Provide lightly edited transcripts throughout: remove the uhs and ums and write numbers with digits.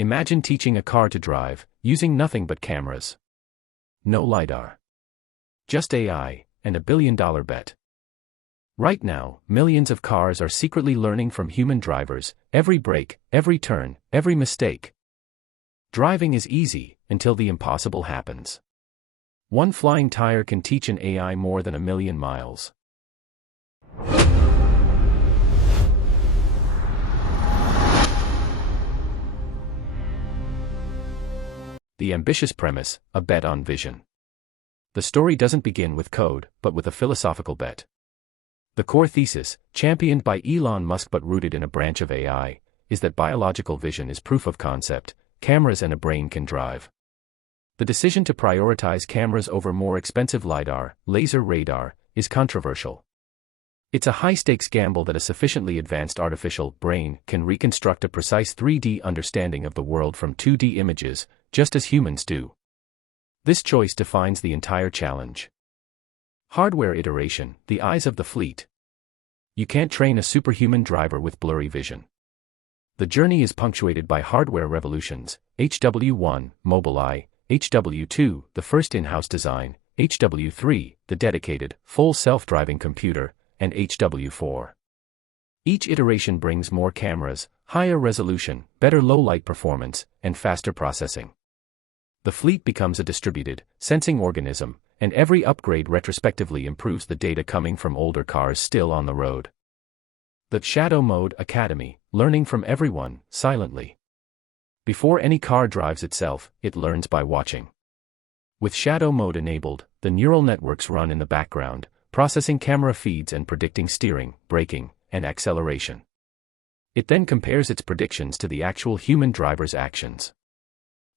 Imagine teaching a car to drive, using nothing but cameras. No LiDAR. Just AI, and a billion-dollar bet. Right now, millions of cars are secretly learning from human drivers, every brake, every turn, every mistake. Driving is easy, until the impossible happens. One flying tire can teach an AI more than 1,000,000 miles. The ambitious premise, a bet on vision. The story doesn't begin with code, but with a philosophical bet. The core thesis, championed by Elon Musk but rooted in a branch of AI, is that biological vision is proof of concept, cameras and a brain can drive. The decision to prioritize cameras over more expensive LiDAR, laser radar, is controversial. It's a high-stakes gamble that a sufficiently advanced artificial brain can reconstruct a precise 3D understanding of the world from 2D images, just as humans do. This choice defines the entire challenge. Hardware iteration, the eyes of the fleet. You can't train a superhuman driver with blurry vision. The journey is punctuated by hardware revolutions, HW1, Mobileye, HW2, the first in-house design, HW3, the dedicated, full self-driving computer, and HW4. Each iteration brings more cameras, higher resolution, better low-light performance, and faster processing. The fleet becomes a distributed, sensing organism, and every upgrade retrospectively improves the data coming from older cars still on the road. The Shadow Mode Academy, learning from everyone, silently. Before any car drives itself, it learns by watching. With Shadow Mode enabled, the neural networks run in the background, processing camera feeds and predicting steering, braking, and acceleration. It then compares its predictions to the actual human driver's actions.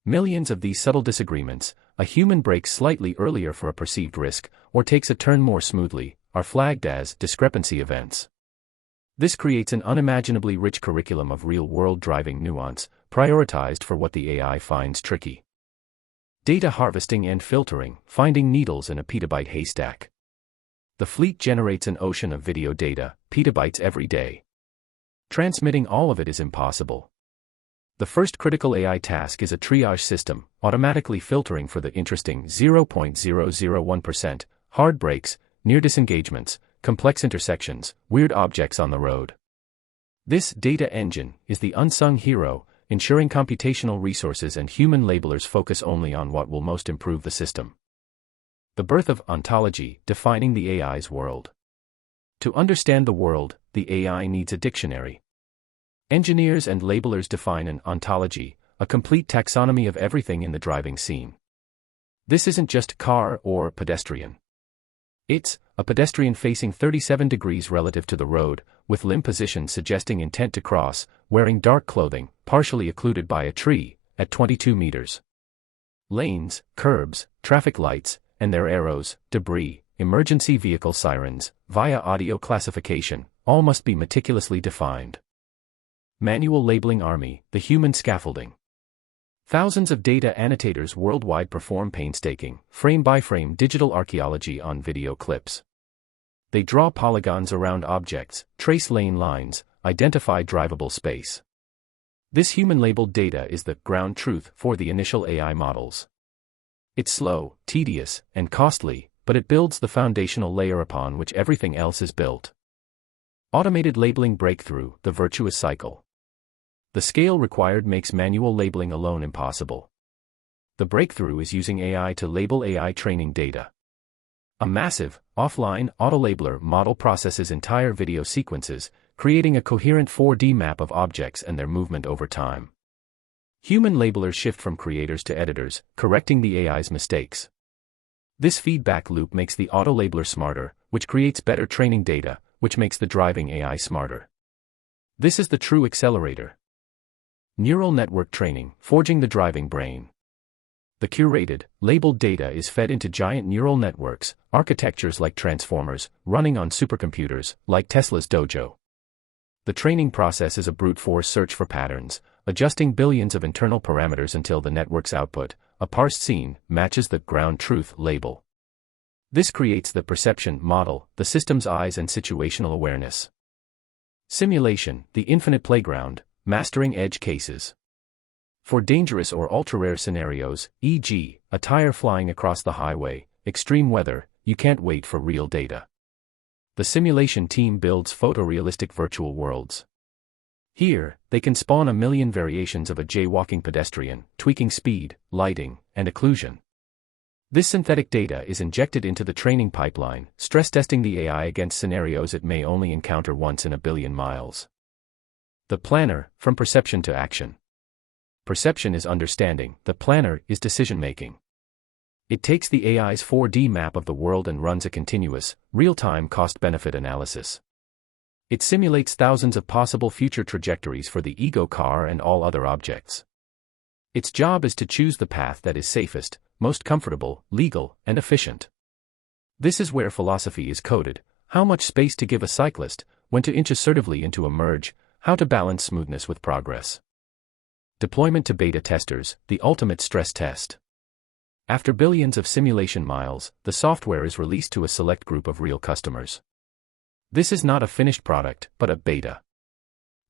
Millions of these subtle disagreements, a human brakes slightly earlier for a perceived risk, or takes a turn more smoothly, are flagged as discrepancy events. This creates an unimaginably rich curriculum of real-world driving nuance, prioritized for what the AI finds tricky. Data harvesting and filtering, finding needles in a petabyte haystack. The fleet generates an ocean of video data, petabytes every day. Transmitting all of it is impossible. The first critical AI task is a triage system, automatically filtering for the interesting 0.001%, hard brakes, near disengagements, complex intersections, weird objects on the road. This data engine is the unsung hero, ensuring computational resources and human labelers focus only on what will most improve the system. The birth of ontology, defining the AI's world. To understand the world, the AI needs a dictionary. Engineers and labelers define an ontology, a complete taxonomy of everything in the driving scene. This isn't just car or pedestrian. It's a pedestrian facing 37 degrees relative to the road, with limb position suggesting intent to cross, wearing dark clothing, partially occluded by a tree, at 22 meters. Lanes, curbs, traffic lights, and their arrows, debris, emergency vehicle sirens, via audio classification, all must be meticulously defined. Manual labeling army, the human scaffolding. Thousands of data annotators worldwide perform painstaking, frame-by-frame digital archaeology on video clips. They draw polygons around objects, trace lane lines, identify drivable space. This human-labeled data is the ground truth for the initial AI models. It's slow, tedious, and costly, but it builds the foundational layer upon which everything else is built. Automated labeling breakthrough, the virtuous cycle. The scale required makes manual labeling alone impossible. The breakthrough is using AI to label AI training data. A massive, offline, autolabeler model processes entire video sequences, creating a coherent 4D map of objects and their movement over time. Human labelers shift from creators to editors, correcting the AI's mistakes. This feedback loop makes the autolabeler smarter, which creates better training data, which makes the driving AI smarter. This is the true accelerator. Neural network training, forging the driving brain. The curated, labeled data is fed into giant neural networks, architectures like transformers, running on supercomputers, like Tesla's Dojo. The training process is a brute force search for patterns, adjusting billions of internal parameters until the network's output, a parsed scene, matches the ground truth label. This creates the perception model, the system's eyes and situational awareness. Simulation, the infinite playground, mastering edge cases. For dangerous or ultra-rare scenarios, e.g., a tire flying across the highway, extreme weather, you can't wait for real data. The simulation team builds photorealistic virtual worlds. Here, they can spawn a million variations of a jaywalking pedestrian, tweaking speed, lighting, and occlusion. This synthetic data is injected into the training pipeline, stress testing the AI against scenarios it may only encounter once in a billion miles. The planner, from perception to action. Perception is understanding, the planner is decision-making. It takes the AI's 4D map of the world and runs a continuous, real-time cost-benefit analysis. It simulates thousands of possible future trajectories for the ego car and all other objects. Its job is to choose the path that is safest, most comfortable, legal, and efficient. This is where philosophy is coded: how much space to give a cyclist, when to inch assertively into a merge, how to balance smoothness with progress. Deployment to beta testers, the ultimate stress test. After billions of simulation miles, the software is released to a select group of real customers. This is not a finished product, but a beta.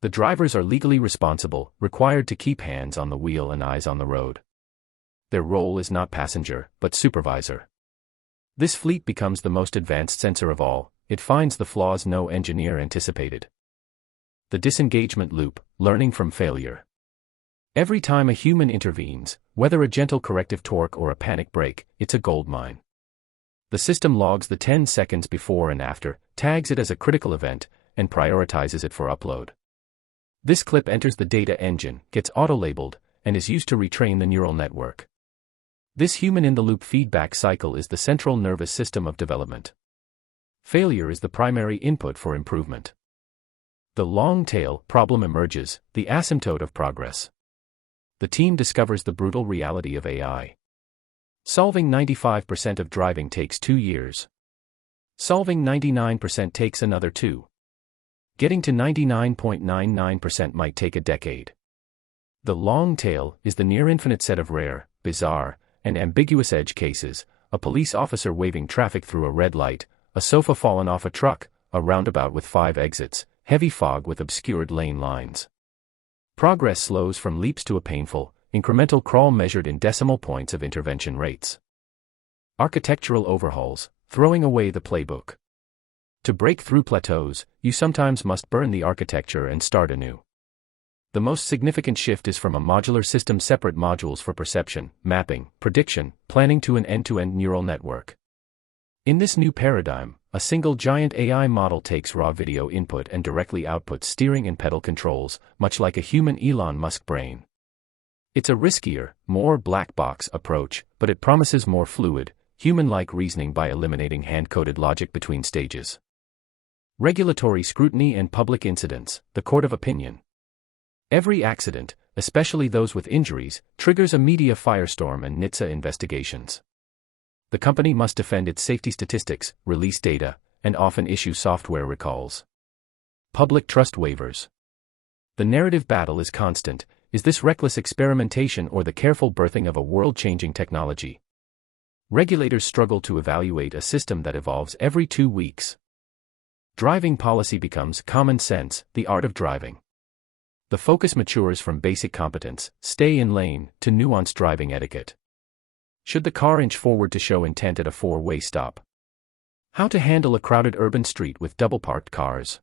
The drivers are legally responsible, required to keep hands on the wheel and eyes on the road. Their role is not passenger, but supervisor. This fleet becomes the most advanced sensor of all. It finds the flaws no engineer anticipated. The disengagement loop, learning from failure. Every time a human intervenes, whether a gentle corrective torque or a panic brake, it's a goldmine. The system logs the 10 seconds before and after, tags it as a critical event, and prioritizes it for upload. This clip enters the data engine, gets auto-labeled, and is used to retrain the neural network. This human-in-the-loop feedback cycle is the central nervous system of development. Failure is the primary input for improvement. The long-tail problem emerges, the asymptote of progress. The team discovers the brutal reality of AI. Solving 95% of driving takes 2 years. Solving 99% takes another 2. Getting to 99.99% might take a decade. The long tail is the near-infinite set of rare, bizarre, and ambiguous edge cases: a police officer waving traffic through a red light, a sofa fallen off a truck, a roundabout with 5 exits, heavy fog with obscured lane lines. Progress slows from leaps to a painful, incremental crawl measured in decimal points of intervention rates. Architectural overhauls, throwing away the playbook. To break through plateaus, you sometimes must burn the architecture and start anew. The most significant shift is from a modular system separate modules for perception, mapping, prediction, planning to an end-to-end neural network. In this new paradigm, a single giant AI model takes raw video input and directly outputs steering and pedal controls, much like a human Elon Musk brain. It's a riskier, more black box approach, but it promises more fluid, human-like reasoning by eliminating hand-coded logic between stages. Regulatory scrutiny and public incidents, the court of opinion. Every accident, especially those with injuries, triggers a media firestorm and NHTSA investigations. The company must defend its safety statistics, release data, and often issue software recalls. Public trust waivers. The narrative battle is constant: is this reckless experimentation or the careful birthing of a world-changing technology? Regulators struggle to evaluate a system that evolves every 2 weeks. Driving policy becomes common sense, the art of driving. The focus matures from basic competence, stay in lane, to nuanced driving etiquette. Should the car inch forward to show intent at a 4-way stop? How to handle a crowded urban street with double-parked cars?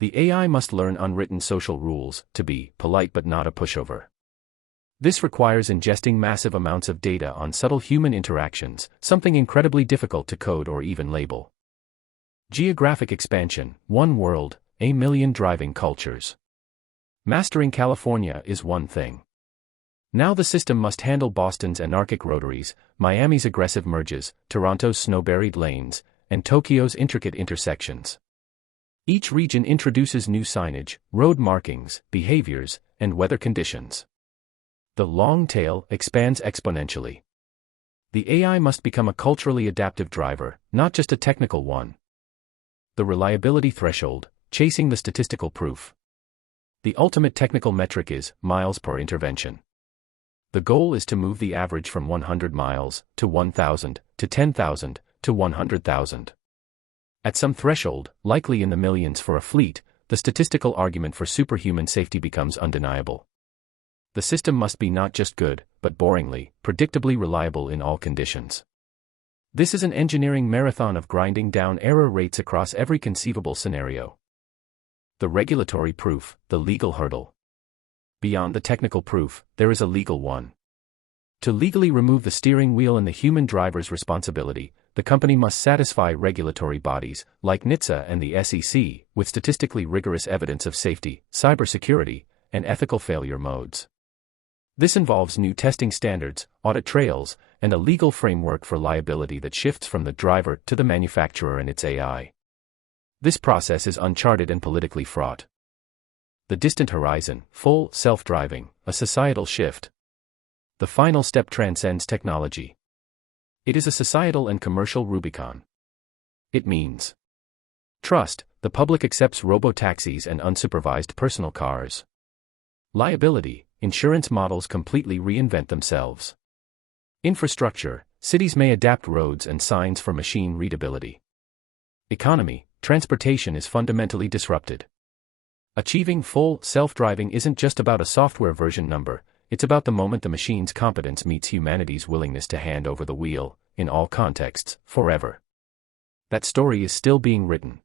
The AI must learn unwritten social rules, to be polite but not a pushover. This requires ingesting massive amounts of data on subtle human interactions, something incredibly difficult to code or even label. Geographic expansion, one world, a million driving cultures. Mastering California is one thing. Now the system must handle Boston's anarchic rotaries, Miami's aggressive merges, Toronto's snow-buried lanes, and Tokyo's intricate intersections. Each region introduces new signage, road markings, behaviors, and weather conditions. The long tail expands exponentially. The AI must become a culturally adaptive driver, not just a technical one. The reliability threshold, chasing the statistical proof. The ultimate technical metric is miles per intervention. The goal is to move the average from 100 miles, to 1,000, to 10,000, to 100,000. At some threshold, likely in the millions for a fleet, the statistical argument for superhuman safety becomes undeniable. The system must be not just good, but boringly, predictably reliable in all conditions. This is an engineering marathon of grinding down error rates across every conceivable scenario. The regulatory proof, the legal hurdle. Beyond the technical proof, there is a legal one. To legally remove the steering wheel and the human driver's responsibility, the company must satisfy regulatory bodies, like NHTSA and the SEC, with statistically rigorous evidence of safety, cybersecurity, and ethical failure modes. This involves new testing standards, audit trails, and a legal framework for liability that shifts from the driver to the manufacturer and its AI. This process is uncharted and politically fraught. The distant horizon, full self-driving, a societal shift. The final step transcends technology. It is a societal and commercial Rubicon. It means trust, the public accepts robo-taxis and unsupervised personal cars. Liability, insurance models completely reinvent themselves. Infrastructure, cities may adapt roads and signs for machine readability. Economy, transportation is fundamentally disrupted. Achieving full self-driving isn't just about a software version number, it's about the moment the machine's competence meets humanity's willingness to hand over the wheel, in all contexts, forever. That story is still being written.